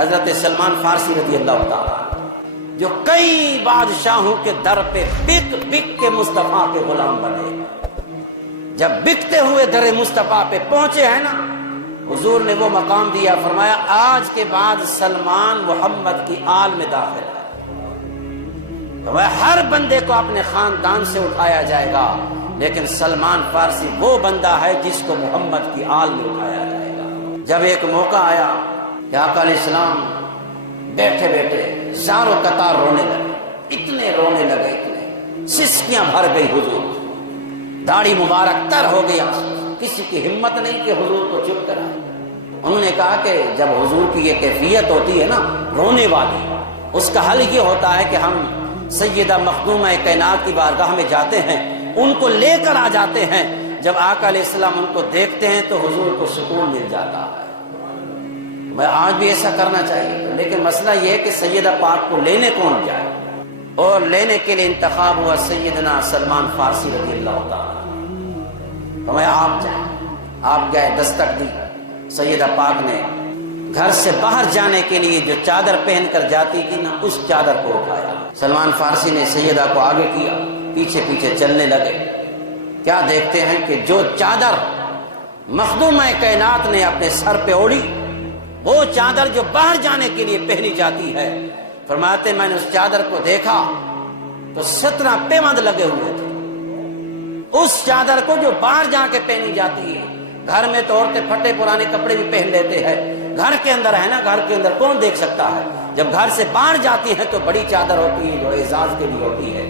حضرت سلمان فارسی رضی اللہ تعالیٰ جو کئی بادشاہوں کے در پہ بک بک کے مصطفیٰ کے غلام بنے، جب بکتے ہوئے در مصطفیٰ پہ پہنچے ہیں نا، حضور نے وہ مقام دیا، فرمایا آج کے بعد سلمان محمد کی آل میں داخل ہے۔ فرمایا ہر بندے کو اپنے خاندان سے اٹھایا جائے گا، لیکن سلمان فارسی وہ بندہ ہے جس کو محمد کی آل میں اٹھایا جائے گا۔ جب ایک موقع آیا کہ آقا علیہ السلام بیٹھے بیٹھے زاروں قطار رونے لگے، اتنے رونے لگے، اتنے سسکیاں بھر گئی، حضور داڑھی مبارک تر ہو گیا، کسی کی ہمت نہیں کہ حضور کو چپ کرائے۔ انہوں نے کہا کہ جب حضور کی یہ کیفیت ہوتی ہے نا رونے والی، اس کا حل یہ ہوتا ہے کہ ہم سیدہ مخدومہ کائنات کی بارگاہ میں جاتے ہیں، ان کو لے کر آ جاتے ہیں، جب آقا علیہ السلام ان کو دیکھتے ہیں تو حضور کو سکون مل جاتا ہے۔ میں آج بھی ایسا کرنا چاہیے، لیکن مسئلہ یہ ہے کہ سیدہ پاک کو لینے کون جائے، اور لینے کے لیے انتخاب ہوا سیدنا سلمان فارسی رضی اللہ تعالیٰ۔ تو میں آپ جائیں، آپ گئے، دستک دی، سیدہ پاک نے گھر سے باہر جانے کے لیے جو چادر پہن کر جاتی تھی نا، اس چادر کو اٹھایا۔ سلمان فارسی نے سیدہ کو آگے کیا، پیچھے پیچھے چلنے لگے۔ کیا دیکھتے ہیں کہ جو چادر مخدومہ کائنات نے اپنے سر پہ اوڑھی، وہ چادر جو باہر جانے کے لیے پہنی جاتی ہے، فرماتے میں نے اس چادر کو دیکھا تو 17 پیوند لگے ہوئے تھے۔ اس چادر کو جو باہر جا کے پہنی جاتی ہے، گھر میں تو عورتیں پھٹے پرانے کپڑے بھی پہن لیتے ہیں، گھر کے اندر ہے نا، گھر کے اندر کون دیکھ سکتا ہے، جب گھر سے باہر جاتی ہے تو بڑی چادر ہوتی ہے جو اعزاز کے لیے ہوتی ہے۔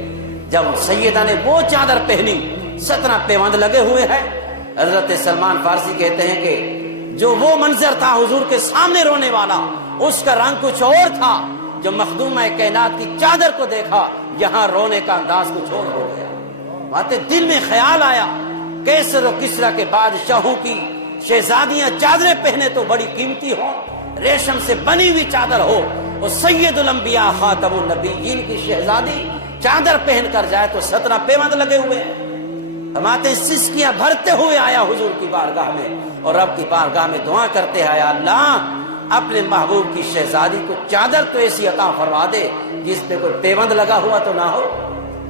جب سیدہ نے وہ چادر پہنی، 17 پیوند لگے ہوئے ہیں۔ حضرت سلمان فارسی کہتے ہیں کہ جو وہ منظر تھا حضور کے سامنے رونے والا، اس کا رنگ کچھ اور تھا۔ جو مخدومہ کائنات کی چادر کو دیکھا، یہاں رونے کا انداز کچھ اور ہو گیا۔ باتیں دل میں خیال آیا، کیسر و کسریٰ کے بادشاہوں کی شہزادیاں چادریں پہنے تو بڑی قیمتی ہو، ریشم سے بنی ہوئی چادر ہو، اور سید الانبیاء خاتم النبیین کی شہزادی چادر پہن کر جائے تو 17 پیوند لگے ہوئے ہیں۔ فرماتے سسکیاں بھرتے ہوئے آیا حضور کی بارگاہ میں، اور رب کی بارگاہ میں دعا کرتے ہیں، یا اللہ اپنے محبوب کی شہزادی کو چادر تو ایسی عطا فرما دے جس پہ کوئی پیوند لگا ہوا تو نہ ہو۔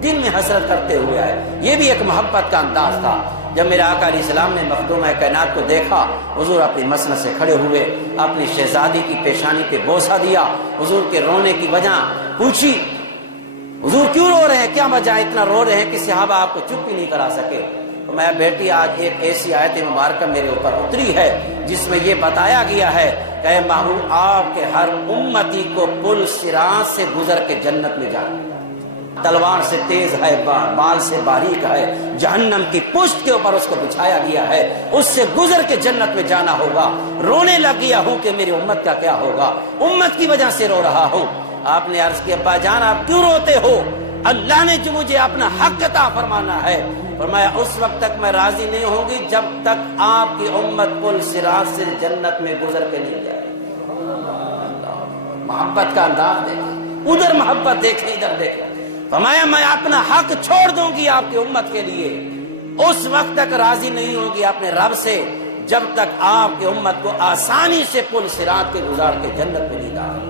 دل میں حسرت کرتے ہوئے آئے۔ یہ بھی ایک محبت کا انداز تھا۔ جب میرے آقا علیہ السلام نے مخدومہ کائنات کو دیکھا، حضور اپنی مسند سے کھڑے ہوئے، اپنی شہزادی کی پیشانی پہ بوسہ دیا، حضور کے رونے کی وجہ پوچھی، حضور کیوں رو رہے ہیں، کیا وجہ اتنا رو رہے ہیں کہ صحابہ آپ کو چپ بھی نہیں کرا سکے؟ تو میں بیٹی آج ایک ایسی آیت مبارکہ میرے اوپر اتری ہے جس میں یہ بتایا گیا ہے کہ اے محبوب آپ کے ہر امتی کو پل صراط سے گزر کے جنت میں جانا، تلوار سے تیز ہے، بال سے باریک ہے، جہنم کی پشت کے اوپر اس کو بچھایا گیا ہے، اس سے گزر کے جنت میں جانا ہوگا۔ رونے لگ گیا ہوں کہ میری امت کا کیا ہوگا، امت کی وجہ سے رو رہا ہوں۔ آپ نے عرض کیا ابا جان آپ کیوں روتے ہو؟ اللہ نے جو مجھے اپنا حق عطا فرمانا ہے، فرمایا اس وقت تک میں راضی نہیں ہوں گی جب تک آپ کی امت پل صراط سے جنت میں گزر کے نہیں جائے۔ محبت کا انداز دیکھیں، ادھر محبت دیکھیں، ادھر دیکھیں۔ فرمایا میں اپنا حق چھوڑ دوں گی آپ کی امت کے لیے، اس وقت تک راضی نہیں ہوگی اپنے رب سے جب تک آپ کی امت کو آسانی سے پل صراط کے گزار کے جنت میں نہیں ڈالے۔